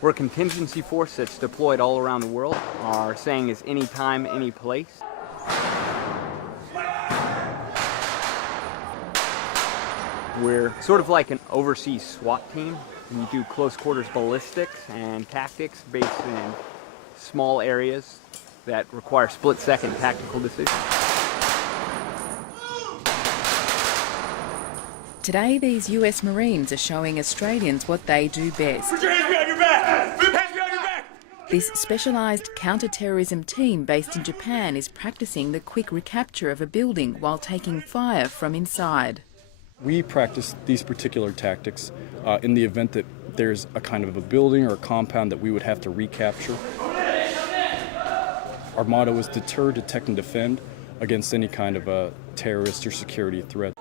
We're a contingency force that's deployed all around the world. Our saying is anytime, any place. We're sort of like an overseas SWAT team. We do close quarters ballistics and tactics based in small areas that require split-second tactical decisions. Today, these US Marines are showing Australians what they do best. Put your hands behind your back! Put your hands behind your back! This specialised counter-terrorism team based in Japan is practising the quick recapture of a building while taking fire from inside. We practice these particular tactics in the event that there's a kind of a building or a compound that we would have to recapture. Our motto is deter, detect and defend against any kind of a terrorist or security threat.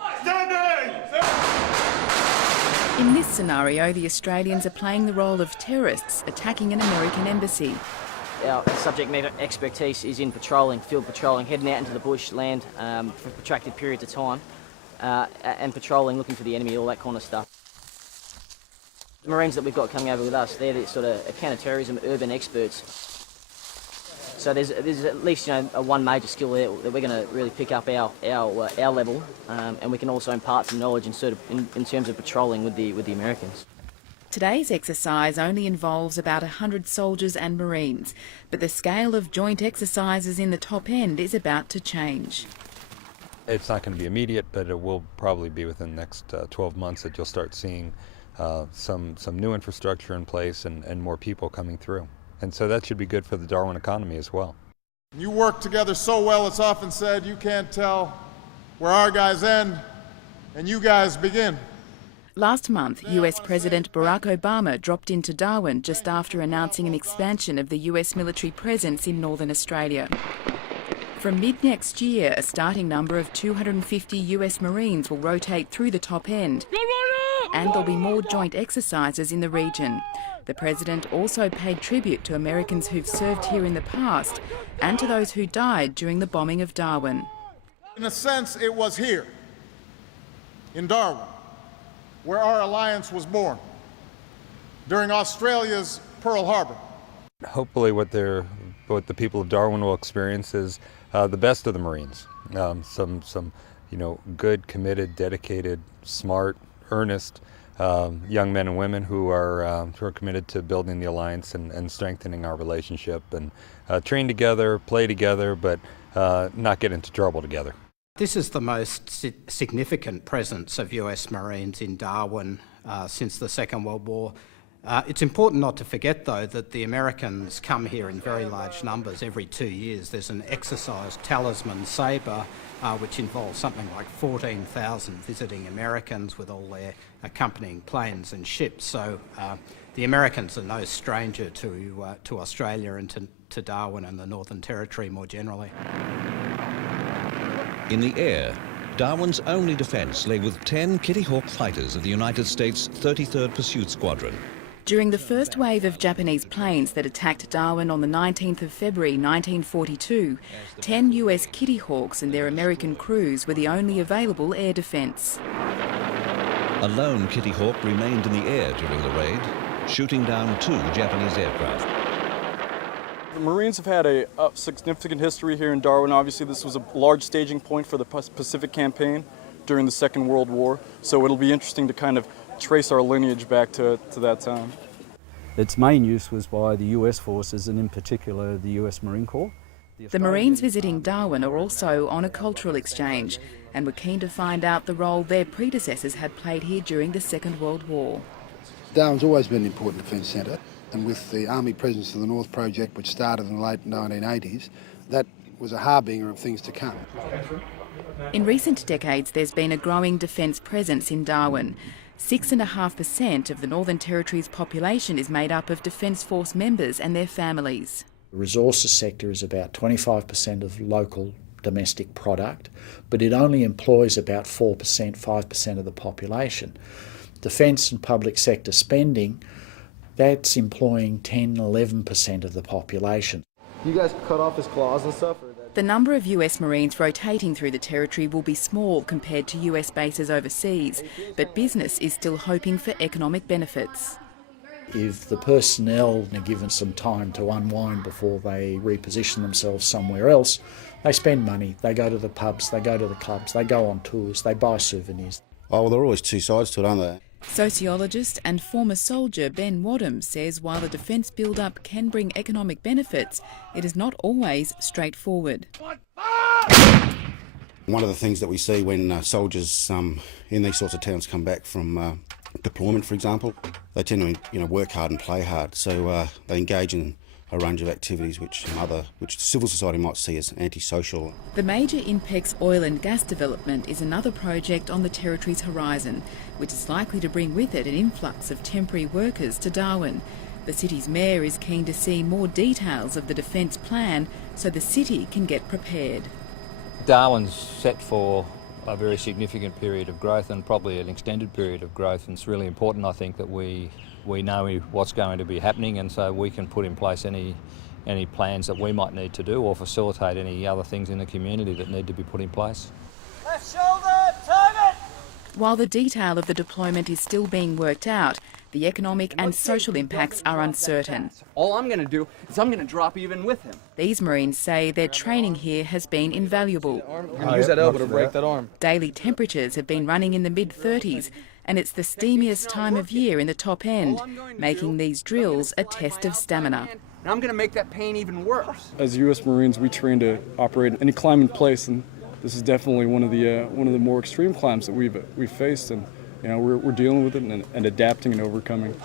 In this scenario, the Australians are playing the role of terrorists attacking an American embassy. Our subject matter expertise is in patrolling, field patrolling, heading out into the bush, land for protracted periods of time. And patrolling, looking for the enemy, all that kind of stuff. The Marines that we've got coming over with us, they're the sort of counter-terrorism urban experts. So there's at least one major skill there that we're going to really pick up our level, and we can also impart some knowledge in terms of patrolling with the Americans. Today's exercise only involves about 100 soldiers and Marines, but the scale of joint exercises in the top end is about to change. It's not going to be immediate, but it will probably be within the next 12 months that you'll start seeing some new infrastructure in place and more people coming through. And so that should be good for the Darwin economy as well. You work together so well, it's often said you can't tell where our guys end and you guys begin. Last month, US President Barack Obama dropped into Darwin just after announcing an expansion of the US military presence in northern Australia. From mid-next year, a starting number of 250 US Marines will rotate through the top end, and there'll be more joint exercises in the region. The President also paid tribute to Americans who've served here in the past and to those who died during the bombing of Darwin. In a sense, it was here, in Darwin, where our alliance was born, during Australia's Pearl Harbor. Hopefully what the people of Darwin will experience is the best of the Marines. Some good, committed, dedicated, smart, earnest young men and women who are committed to building the alliance and strengthening our relationship and train together, play together, but not get into trouble together. This is the most significant presence of US Marines in Darwin since the Second World War. It's important not to forget, though, that the Americans come here in very large numbers every 2 years. There's an exercise, Talisman Sabre, which involves something like 14,000 visiting Americans with all their accompanying planes and ships. So the Americans are no stranger to Australia and to Darwin and the Northern Territory more generally. In the air, Darwin's only defence lay with 10 Kitty Hawk fighters of the United States 33rd Pursuit Squadron. During the first wave of Japanese planes that attacked Darwin on the 19th of February 1942, 10 US Kitty Hawks and their American crews were the only available air defence. A lone Kitty Hawk remained in the air during the raid, shooting down 2 Japanese aircraft. The Marines have had a significant history here in Darwin. Obviously, this was a large staging point for the Pacific Campaign during the Second World War, so it'll be interesting to kind of trace our lineage back to that time. Its main use was by the US forces and in particular the US Marine Corps. The Marines visiting Darwin are also on a cultural exchange and were keen to find out the role their predecessors had played here during the Second World War. Darwin's always been an important defence centre, and with the Army Presence of the North project, which started in the late 1980s, that was a harbinger of things to come. In recent decades, there's been a growing defence presence in Darwin. 6.5% of the Northern Territory's population is made up of Defence Force members and their families. The resources sector is about 25% of local domestic product, but it only employs about 5% of the population. Defence and public sector spending, that's employing 10-11% of the population. You guys cut off his claws and stuff? The number of US Marines rotating through the territory will be small compared to US bases overseas, but business is still hoping for economic benefits. If the personnel are given some time to unwind before they reposition themselves somewhere else, they spend money, they go to the pubs, they go to the clubs, they go on tours, they buy souvenirs. Oh, well, there are always two sides to it, aren't there? Sociologist and former soldier Ben Wadham says while the defence build-up can bring economic benefits, it is not always straightforward. One of the things that we see when soldiers in these sorts of towns come back from deployment, for example, they tend to work hard and play hard. So they engage in a range of activities which civil society might see as antisocial. The major INPEX oil and gas development is another project on the Territory's horizon, which is likely to bring with it an influx of temporary workers to Darwin. The city's mayor is keen to see more details of the defence plan so the city can get prepared. Darwin's set for a very significant period of growth and probably an extended period of growth, and it's really important, I think, that we know what's going to be happening, and so we can put in place any plans that we might need to do or facilitate any other things in the community that need to be put in place. Left shoulder, target! While the detail of the deployment is still being worked out, the economic and social impacts are uncertain. All I'm going to do is I'm going to drop even with him. These Marines say their training here has been invaluable. Use that elbow to break that arm. Daily temperatures have been running in the mid-30s, and it's the steamiest time of year in the top end, making these drills a test of stamina. And I'm going to make that pain even worse. As U.S. Marines, we train to operate any climb in place, and this is definitely one of the more extreme climbs that we've faced, and we're dealing with it and adapting and overcoming.